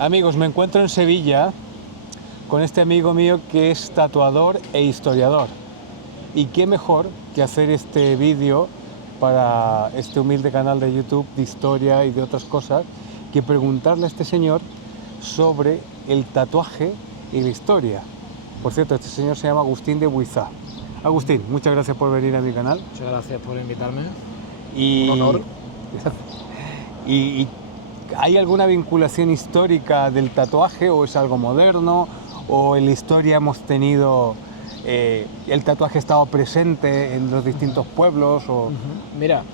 Amigos, me encuentro en Sevilla con este amigo mío que es tatuador e historiador. Y qué mejor que hacer este vídeo para este humilde canal de YouTube de historia y de otras cosas, que preguntarle a este señor sobre el tatuaje y la historia. Por cierto, este señor se llama Agustín de Buizá. Agustín, muchas gracias por venir a mi canal. Muchas gracias por invitarme. Y, Un honor. y ¿hay alguna vinculación histórica del tatuaje o es algo moderno? ¿O en la historia hemos tenido, el tatuaje ha estado presente en los distintos pueblos? O... Mira,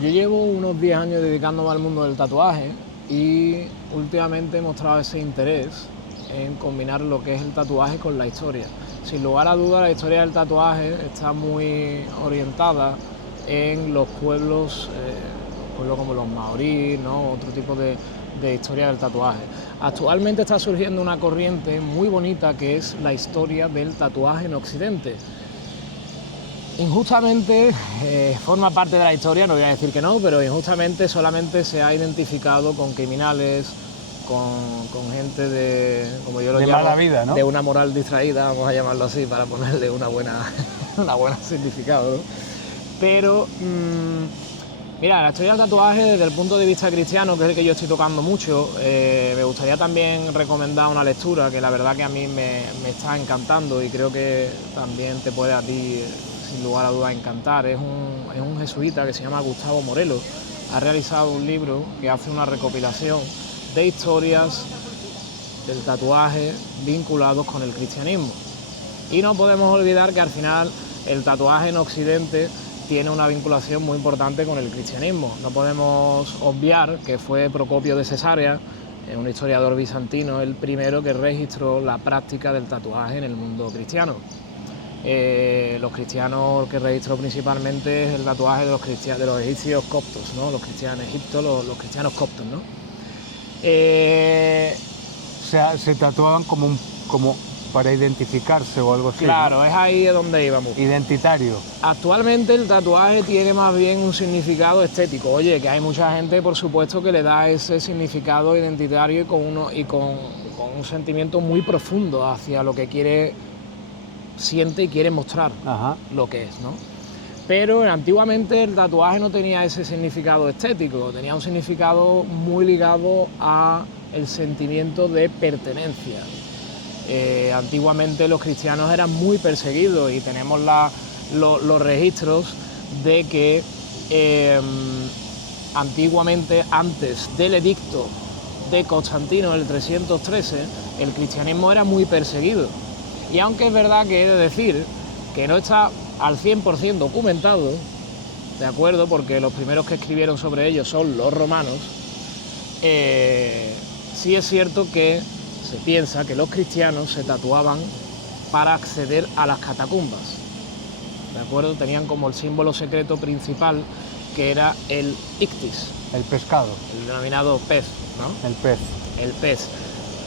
yo llevo unos 10 años dedicándome al mundo del tatuaje y últimamente he mostrado ese interés en combinar lo que es el tatuaje con la historia. Sin lugar a dudas, la historia del tatuaje está muy orientada en los pueblos, pueblos como los maoríes, ¿no? Otro tipo de historia del tatuaje. Actualmente está surgiendo una corriente muy bonita que es la historia del tatuaje en Occidente. Injustamente forma parte de la historia, no voy a decir que no, pero injustamente solamente se ha identificado con criminales, con gente de, como yo lo llamo, mala vida, ¿no? De una moral distraída, vamos a llamarlo así, para ponerle una buena significado, ¿no? Pero mira, la historia del tatuaje desde el punto de vista cristiano, que es el que yo estoy tocando mucho, me gustaría también recomendar una lectura que la verdad que a mí me está encantando y creo que también te puede a ti, sin lugar a dudas, encantar. Es un jesuita que se llama Gustavo Morelo. Ha realizado un libro que hace una recopilación de historias del tatuaje vinculados con el cristianismo. Y no podemos olvidar que al final el tatuaje en Occidente tiene una vinculación muy importante con el cristianismo. No podemos obviar que fue Procopio de Cesarea, un historiador bizantino, el primero que registró la práctica del tatuaje en el mundo cristiano. Los cristianos que registró principalmente es el tatuaje de los egipcios coptos, ¿no? Los cristianos en Egipto, los cristianos coptos, ¿no? O sea, se tatuaban como para identificarse o algo así. Claro, ¿no? es ahí donde íbamos. Identitario. Actualmente el tatuaje tiene más bien un significado estético. Oye, que hay mucha gente, por supuesto, que le da ese significado identitario y con un sentimiento muy profundo hacia lo que siente y quiere mostrar. Ajá. Lo que es, ¿no? Pero antiguamente el tatuaje no tenía ese significado estético, tenía un significado muy ligado a el sentimiento de pertenencia. Antiguamente los cristianos eran muy perseguidos y tenemos los registros de que antiguamente, antes del edicto de Constantino, el 313, el cristianismo era muy perseguido. Y aunque es verdad que he de decir que no está al 100% documentado, ¿de acuerdo? Porque los primeros que escribieron sobre ello son los romanos, sí es cierto que se piensa que los cristianos se tatuaban para acceder a las catacumbas, ¿de acuerdo? Tenían como el símbolo secreto principal, que era el ictis. El pescado. El denominado pez, ¿no? El pez. El pez.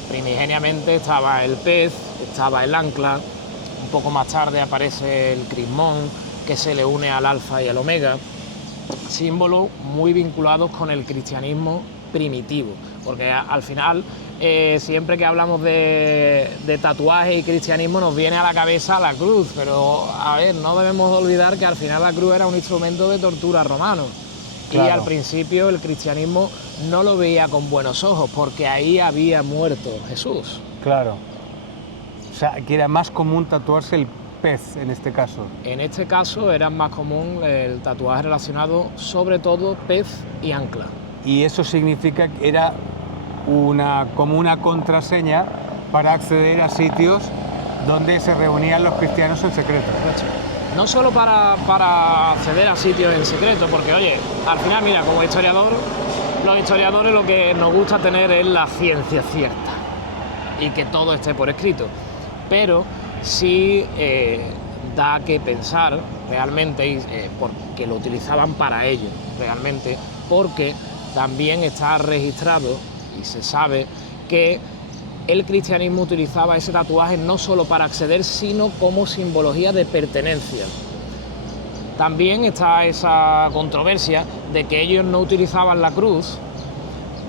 Primigeniamente estaba el pez, estaba el ancla, un poco más tarde aparece el crismón, que se le une al alfa y al omega, símbolos muy vinculados con el cristianismo primitivo, porque al final siempre que hablamos de tatuaje y cristianismo nos viene a la cabeza la cruz, pero a ver, no debemos olvidar que al final la cruz era un instrumento de tortura romano. Claro. Y al principio el cristianismo no lo veía con buenos ojos, porque ahí había muerto Jesús. Claro. O sea, que era más común tatuarse el pez en este caso. En este caso era más común el tatuaje relacionado sobre todo pez y ancla. Y eso significa que era como una contraseña para acceder a sitios donde se reunían los cristianos en secreto. No solo para acceder a sitios en secreto, porque oye, al final, mira, como historiador, los historiadores lo que nos gusta tener es la ciencia cierta y que todo esté por escrito, pero sí da que pensar realmente, porque lo utilizaban para ello, realmente, porque también está registrado y se sabe que el cristianismo utilizaba ese tatuaje no solo para acceder, sino como simbología de pertenencia. También está esa controversia de que ellos no utilizaban la cruz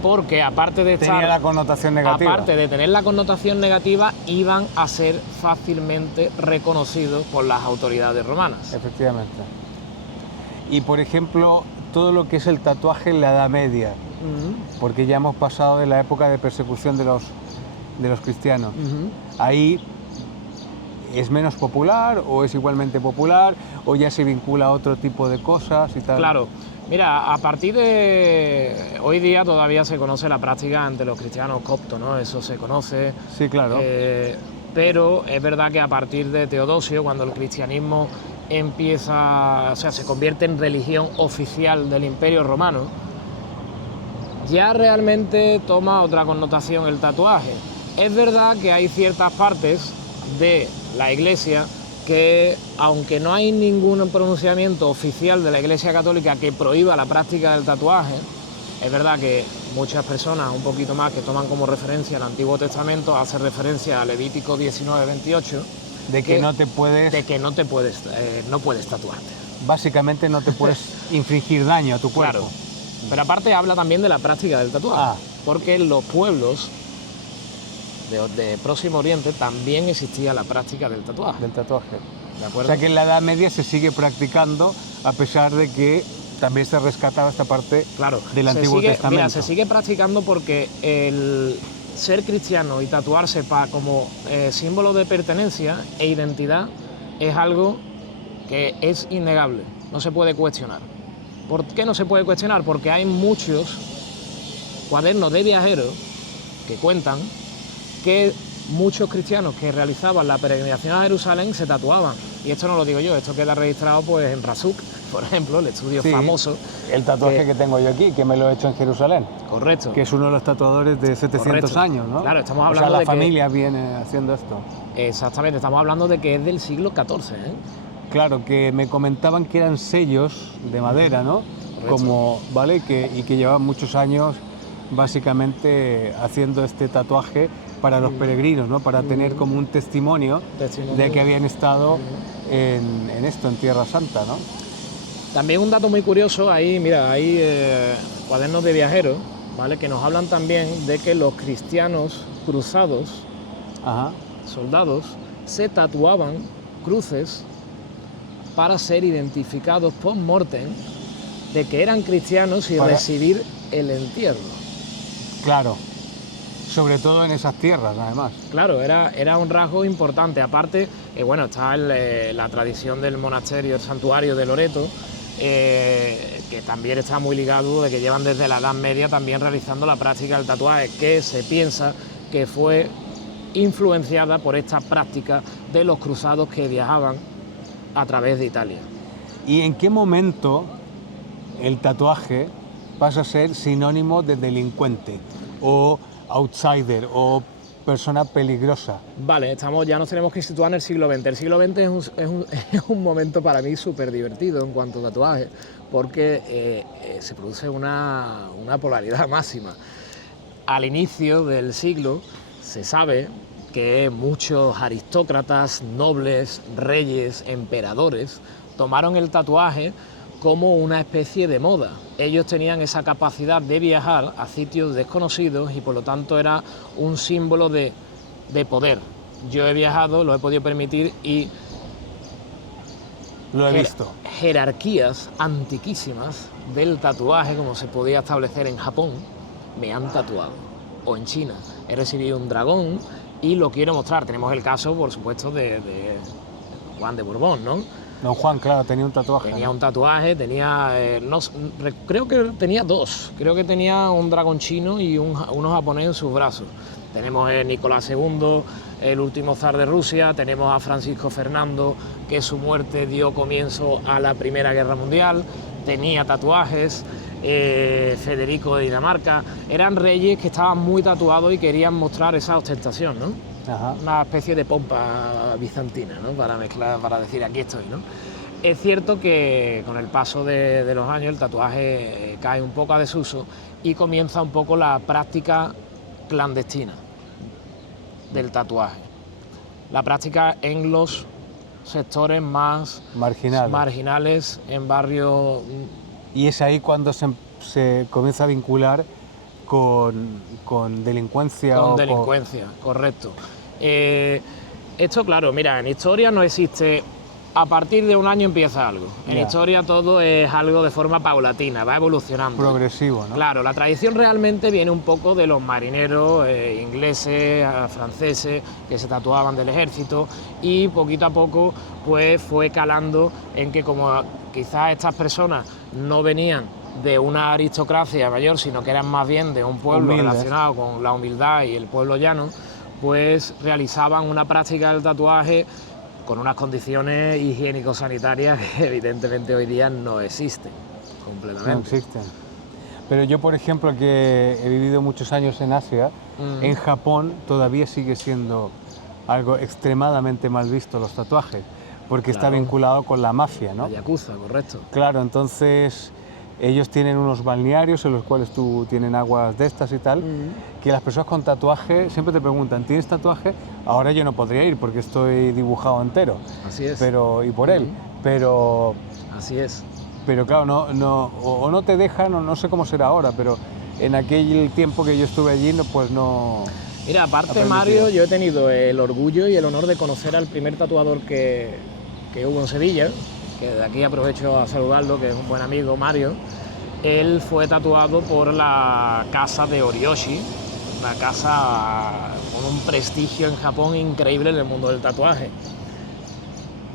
porque aparte de Tenía la connotación negativa. aparte de tener la connotación negativa, iban a ser fácilmente reconocidos por las autoridades romanas. Efectivamente. Y por ejemplo, todo lo que es el tatuaje en la Edad Media, porque ya hemos pasado de la época de persecución de los cristianos. Ahí es menos popular o es igualmente popular o ya se vincula a otro tipo de cosas y tal. Claro. Mira, a partir de hoy día todavía se conoce la práctica entre los cristianos coptos, ¿no? Eso se conoce. Sí, claro. Pero es verdad que a partir de Teodosio, cuando el cristianismo empieza, o sea, se convierte en religión oficial del Imperio Romano, ya realmente toma otra connotación el tatuaje. Es verdad que hay ciertas partes de la Iglesia que, aunque no hay ningún pronunciamiento oficial de la Iglesia Católica que prohíba la práctica del tatuaje, es verdad que muchas personas, un poquito más, que toman como referencia el Antiguo Testamento, hace referencia a Levítico 19:28, de que no te puedes... De que no puedes tatuarte. Básicamente no te puedes infligir daño a tu cuerpo. Claro. Pero aparte habla también de la práctica del tatuaje, porque en los pueblos de Próximo Oriente también existía la práctica del tatuaje. Del tatuaje. ¿De acuerdo? O sea que en la Edad Media se sigue practicando, a pesar de que también se rescataba esta parte del Antiguo Testamento. Mira, se sigue practicando porque el ser cristiano y tatuarse como símbolo de pertenencia e identidad es algo que es innegable, no se puede cuestionar. ¿Por qué no se puede cuestionar? Porque hay muchos cuadernos de viajeros que cuentan que muchos cristianos que realizaban la peregrinación a Jerusalén se tatuaban. Y esto no lo digo yo, esto queda registrado pues en Rassuk, por ejemplo, el estudio famoso. El tatuaje que tengo yo aquí, que me lo he hecho en Jerusalén. Correcto. Que es uno de los tatuadores de 700 años, ¿no? Claro, estamos hablando de de la familia viene haciendo esto. Exactamente, estamos hablando de que es del siglo XIV, ¿eh? Claro, que me comentaban que eran sellos de madera, ¿no? Correcto. Como, ¿vale? Y que llevaban muchos años básicamente haciendo este tatuaje para los peregrinos, ¿no? Para tener como un testimonio de que habían estado en esto, en Tierra Santa, ¿no? También un dato muy curioso, ahí, mira, hay cuadernos de viajeros, ¿vale? Que nos hablan también de que los cristianos cruzados, soldados, se tatuaban cruces para ser identificados post-mortem de que eran cristianos y recibir el entierro. Claro, sobre todo en esas tierras, además. Claro, era un rasgo importante. Aparte, bueno, está la tradición del monasterio, el santuario de Loreto, que también está muy ligado, de que llevan desde la Edad Media también realizando la práctica del tatuaje, que se piensa que fue influenciada por esta práctica de los cruzados que viajaban a través de Italia. ¿Y en qué momento el tatuaje pasa a ser sinónimo de delincuente o outsider o persona peligrosa? Vale, ya nos tenemos que situar en el siglo XX. El siglo XX es un momento para mí súper divertido en cuanto a tatuajes, porque se produce una polaridad máxima. Al inicio del siglo se sabe que muchos aristócratas, nobles, reyes, emperadores tomaron el tatuaje como una especie de moda. Ellos tenían esa capacidad de viajar a sitios desconocidos y por lo tanto era un símbolo de poder. Yo he viajado, lo he podido permitir y lo he visto. Jerarquías antiquísimas del tatuaje, como se podía establecer en Japón, me han tatuado. O en China. He recibido un dragón y lo quiero mostrar. Tenemos el caso, por supuesto, de Juan de Borbón, ¿no? Don Juan, claro, tenía un tatuaje. Tenía un tatuaje, creo que tenía dos. Creo que tenía un dragón chino y uno japonés en sus brazos. Tenemos a Nicolás II, el último zar de Rusia. Tenemos a Francisco Fernando, que su muerte dio comienzo a la Primera Guerra Mundial. Tenía tatuajes. Federico de Dinamarca. Eran reyes que estaban muy tatuados y querían mostrar esa ostentación, ¿no? Una especie de pompa bizantina, ¿no? Para mezclar, para decir aquí estoy, ¿no? Es cierto que con el paso de los años el tatuaje cae un poco a desuso y comienza un poco la práctica clandestina del tatuaje. La práctica en los sectores más marginales en barrios. Y es ahí cuando se comienza a vincular con delincuencia. Con delincuencia, correcto. Esto, claro, mira, en historia no existe... A partir de un año empieza algo. En historia todo es algo de forma paulatina, va evolucionando. Progresivo, ¿no? Claro, la tradición realmente viene un poco de los marineros ingleses, franceses, que se tatuaban del ejército, y poquito a poco pues fue calando en que como quizás estas personas no venían de una aristocracia mayor, sino que eran más bien de un pueblo relacionado con la humildad y el pueblo llano, pues realizaban una práctica del tatuaje con unas condiciones higiénico-sanitarias que evidentemente hoy día no existen completamente. No existen. Pero yo, por ejemplo, que he vivido muchos años en Asia, en Japón todavía sigue siendo algo extremadamente mal visto los tatuajes, porque está vinculado con la mafia, ¿no? La yakuza, correcto. Claro, entonces ellos tienen unos balnearios en los cuales tú tienen aguas de estas y tal, que las personas con tatuaje siempre te preguntan, ¿tienes tatuaje? Ahora yo no podría ir porque estoy dibujado entero. Así es. Y por él, pero... Así es. Pero claro, o no te dejan, o no sé cómo será ahora, pero en aquel tiempo que yo estuve allí, pues no... Mira, aparte Mario, yo he tenido el orgullo y el honor de conocer al primer tatuador que hubo en Sevilla, que de aquí aprovecho a saludarlo, que es un buen amigo, Mario. Él fue tatuado por la casa de Oriyoshi, una casa con un prestigio en Japón increíble en el mundo del tatuaje.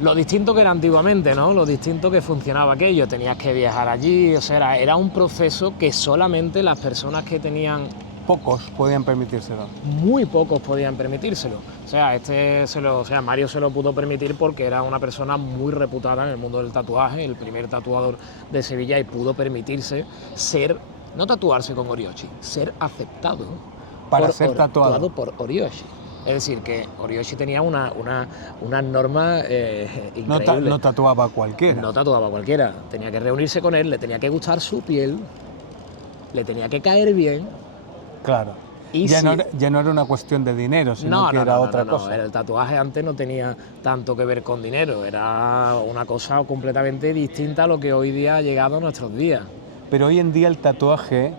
Lo distinto que era antiguamente, ¿no? Lo distinto que funcionaba aquello, tenías que viajar allí, o sea, era un proceso que solamente las personas que tenían... Pocos podían permitírselo. Muy pocos podían permitírselo. O sea, Mario se lo pudo permitir porque era una persona muy reputada en el mundo del tatuaje, el primer tatuador de Sevilla, y pudo permitirse no tatuarse con Oriyoshi, ser aceptado para ser tatuado por Oriyoshi. Es decir, que Oriyoshi tenía una norma increíble. No tatuaba a cualquiera. No tatuaba a cualquiera. Tenía que reunirse con él, le tenía que gustar su piel, le tenía que caer bien. Claro. Y ya no era una cuestión de dinero, sino que era otra cosa. El tatuaje antes no tenía tanto que ver con dinero, era una cosa completamente distinta a lo que hoy día ha llegado a nuestros días. Pero hoy en día el tatuaje,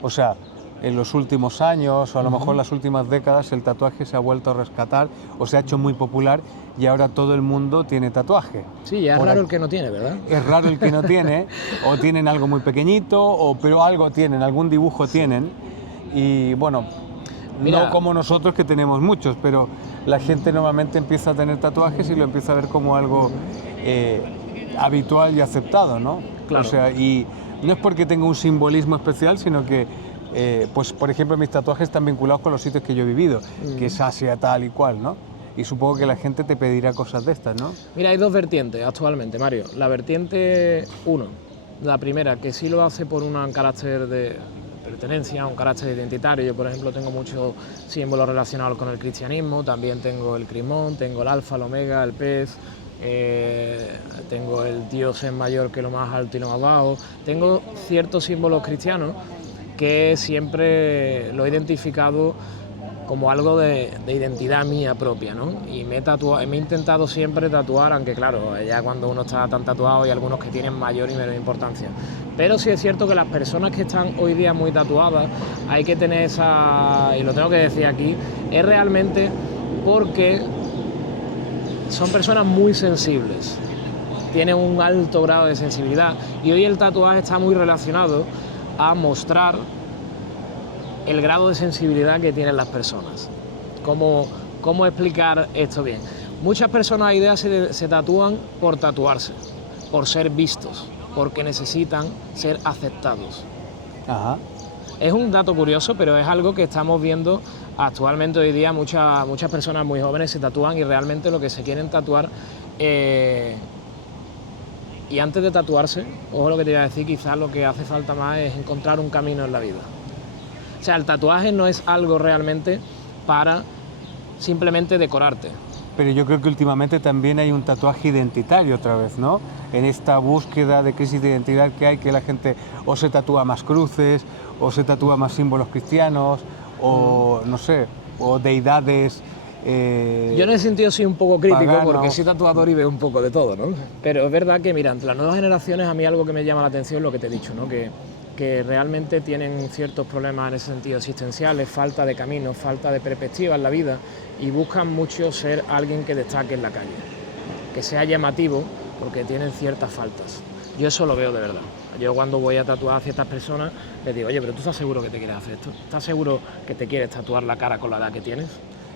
o sea, en los últimos años o a lo mejor las últimas décadas, el tatuaje se ha vuelto a rescatar o se ha hecho muy popular y ahora todo el mundo tiene tatuaje. Sí, ya es raro el que no tiene, ¿verdad? Es raro el que no tiene, o tienen algo muy pequeñito, pero algo tienen, algún dibujo tienen. Y bueno, no como nosotros que tenemos muchos, pero la gente normalmente empieza a tener tatuajes y lo empieza a ver como algo habitual y aceptado, ¿no? Claro. O sea, y no es porque tenga un simbolismo especial, sino que, pues por ejemplo, mis tatuajes están vinculados con los sitios que yo he vivido, que es Asia tal y cual, ¿no? Y supongo que la gente te pedirá cosas de estas, ¿no? Mira, hay dos vertientes actualmente, Mario. La vertiente 1, la primera, que sí lo hace por un carácter de pertenencia, un carácter identitario. Yo, por ejemplo, tengo muchos símbolos relacionados con el cristianismo, también tengo el crimón, tengo el alfa, el omega, el pez, tengo el Dios es mayor que lo más alto y lo más bajo. Tengo ciertos símbolos cristianos que siempre lo he identificado como algo de identidad mía propia, ¿no? Y me he intentado siempre tatuar, aunque claro, ya cuando uno está tan tatuado hay algunos que tienen mayor y menor importancia. Pero sí es cierto que las personas que están hoy día muy tatuadas, hay que tener esa, y lo tengo que decir aquí, es realmente porque son personas muy sensibles, tienen un alto grado de sensibilidad, y hoy el tatuaje está muy relacionado a mostrar el grado de sensibilidad que tienen las personas. ¿Cómo explicar esto bien? Muchas personas hoy día se tatúan por tatuarse, por ser vistos, porque necesitan ser aceptados. Ajá. Es un dato curioso, pero es algo que estamos viendo actualmente hoy día. Muchas personas muy jóvenes se tatúan y realmente lo que se quieren tatuar... Y antes de tatuarse, ojo lo que te iba a decir, quizás lo que hace falta más es encontrar un camino en la vida. O sea, el tatuaje no es algo realmente para simplemente decorarte. Pero yo creo que últimamente también hay un tatuaje identitario otra vez, ¿no? En esta búsqueda de crisis de identidad que hay, que la gente o se tatúa más cruces, o se tatúa más símbolos cristianos, o no sé, o deidades... Yo en ese sentido soy un poco crítico paganos, porque soy tatuador y veo un poco de todo, ¿no? Pero es verdad que, mira, entre las nuevas generaciones a mí algo que me llama la atención es lo que te he dicho, ¿no? Que que realmente tienen ciertos problemas en ese sentido existenciales, falta de camino, falta de perspectiva en la vida, y buscan mucho ser alguien que destaque en la calle, que sea llamativo, porque tienen ciertas faltas. Yo eso lo veo de verdad. Yo cuando voy a tatuar a ciertas personas les digo, oye, pero ¿tú estás seguro que te quieres hacer esto? ¿Estás seguro que te quieres tatuar la cara con la edad que tienes?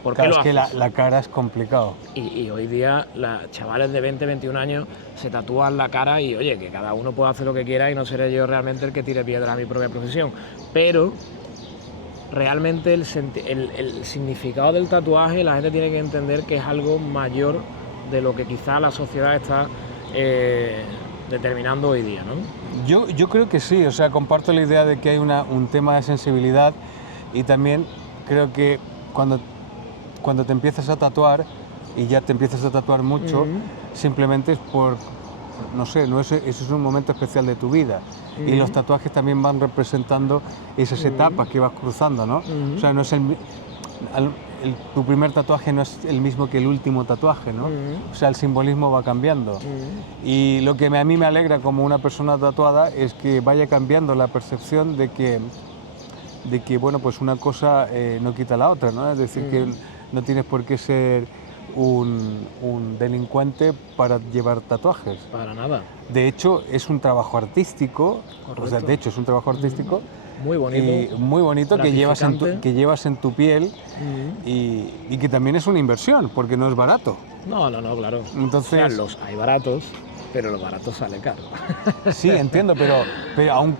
¿Por qué Claro, lo es que haces? la cara es complicado. Y hoy día los chavales de 20, 21 años se tatúan la cara y, oye, que cada uno puede hacer lo que quiera y no seré yo realmente el que tire piedra a mi propia profesión. Pero realmente el significado del tatuaje, la gente tiene que entender que es algo mayor de lo que quizá la sociedad está determinando hoy día, ¿no? Yo creo que sí, o sea, comparto la idea de que hay un tema de sensibilidad, y también creo que cuando te empiezas a tatuar y ya te empiezas a tatuar mucho, simplemente es por, no sé, eso es un momento especial de tu vida. Y los tatuajes también van representando esas etapas que vas cruzando, ¿no? O sea, no es tu primer tatuaje no es el mismo que el último tatuaje, ¿no? O sea, el simbolismo va cambiando. Y lo que a mí me alegra como una persona tatuada es que vaya cambiando la percepción de que bueno, pues una cosa no quita la otra, ¿no? Es decir, que no tienes por qué ser un delincuente para llevar tatuajes. Para nada. De hecho, es un trabajo artístico. Correcto. O sea, de hecho, es un trabajo artístico muy bonito, muy bonito que llevas en tu piel, y que también es una inversión, porque no es barato. No, claro. Entonces, o sea, hay baratos, pero los baratos sale caro. Sí, entiendo, pero aún,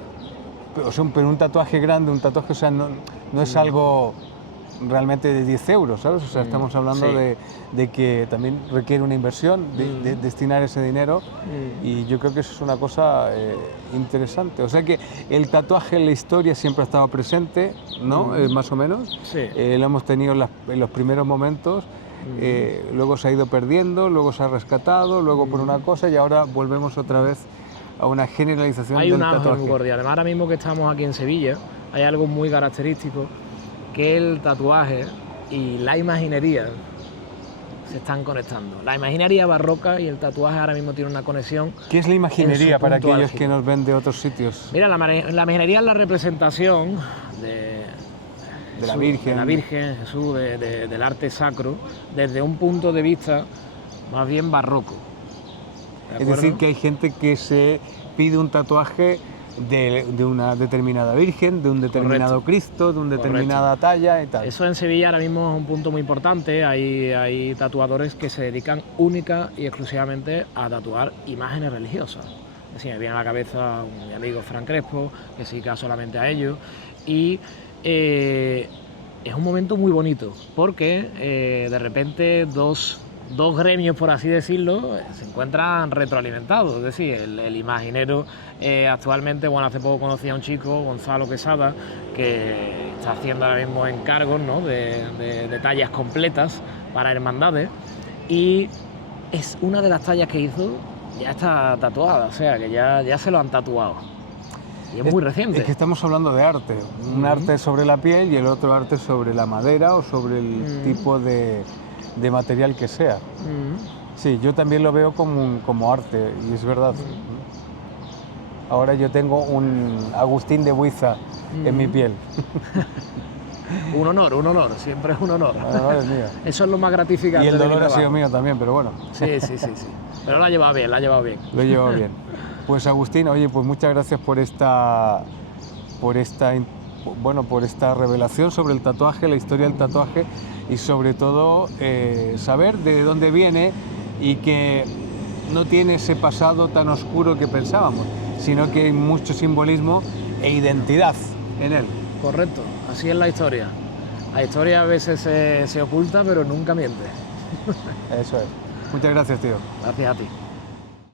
o sea, pero un tatuaje grande, o sea, no es algo realmente de 10 euros, ¿sabes? O sea, estamos hablando de que también requiere una inversión, de destinar ese dinero, y yo creo que eso es una cosa interesante. O sea que el tatuaje en la historia siempre ha estado presente, ¿no? Más o menos. Sí. Lo hemos tenido en los primeros momentos, luego se ha ido perdiendo, luego se ha rescatado, luego por una cosa, y ahora volvemos otra vez a una generalización del tatuaje. Hay un auge muy. Además, ahora mismo que estamos aquí en Sevilla, hay algo muy característico, que el tatuaje y la imaginería se están conectando. La imaginería barroca y el tatuaje ahora mismo tienen una conexión. ¿Qué es la imaginería para aquellos álgido que nos ven de otros sitios? Mira, la imaginería es la representación de la Virgen. De la Virgen, Jesús, del arte sacro, desde un punto de vista más bien barroco. Es decir, que hay gente que se pide un tatuaje de una determinada Virgen, de un determinado Cristo, de una determinada talla y tal. Eso en Sevilla ahora mismo es un punto muy importante. Hay tatuadores que se dedican única y exclusivamente a tatuar imágenes religiosas. Así me viene a la cabeza mi amigo Fran Crespo, que se dedica solamente a ello. Y es un momento muy bonito, porque de repente dos gremios, por así decirlo, se encuentran retroalimentados. Es decir, el imaginero actualmente, bueno, hace poco conocí a un chico, Gonzalo Quesada, que está haciendo ahora mismo encargos, ¿no?, de tallas completas para hermandades, y es una de las tallas que hizo, ya está tatuada, o sea, que ya se lo han tatuado. Y es muy reciente. Es que estamos hablando de arte, un arte sobre la piel y el otro arte sobre la madera o sobre el tipo de material que sea. Sí, yo también lo veo como arte, y es verdad. Ahora yo tengo un Agustín de Buiza en mi piel. Un honor, siempre es un honor. Madre mía. Eso es lo más gratificante. Y el dolor ha sido mío también, pero bueno. Sí. Pero lo ha llevado bien, Lo he llevado bien. Pues Agustín, oye, pues muchas gracias por esta revelación sobre el tatuaje, la historia del tatuaje, y sobre todo saber de dónde viene y que no tiene ese pasado tan oscuro que pensábamos, sino que hay mucho simbolismo e identidad en él. Correcto, así es la historia. La historia a veces se oculta, pero nunca miente. Eso es. Muchas gracias, tío. Gracias a ti.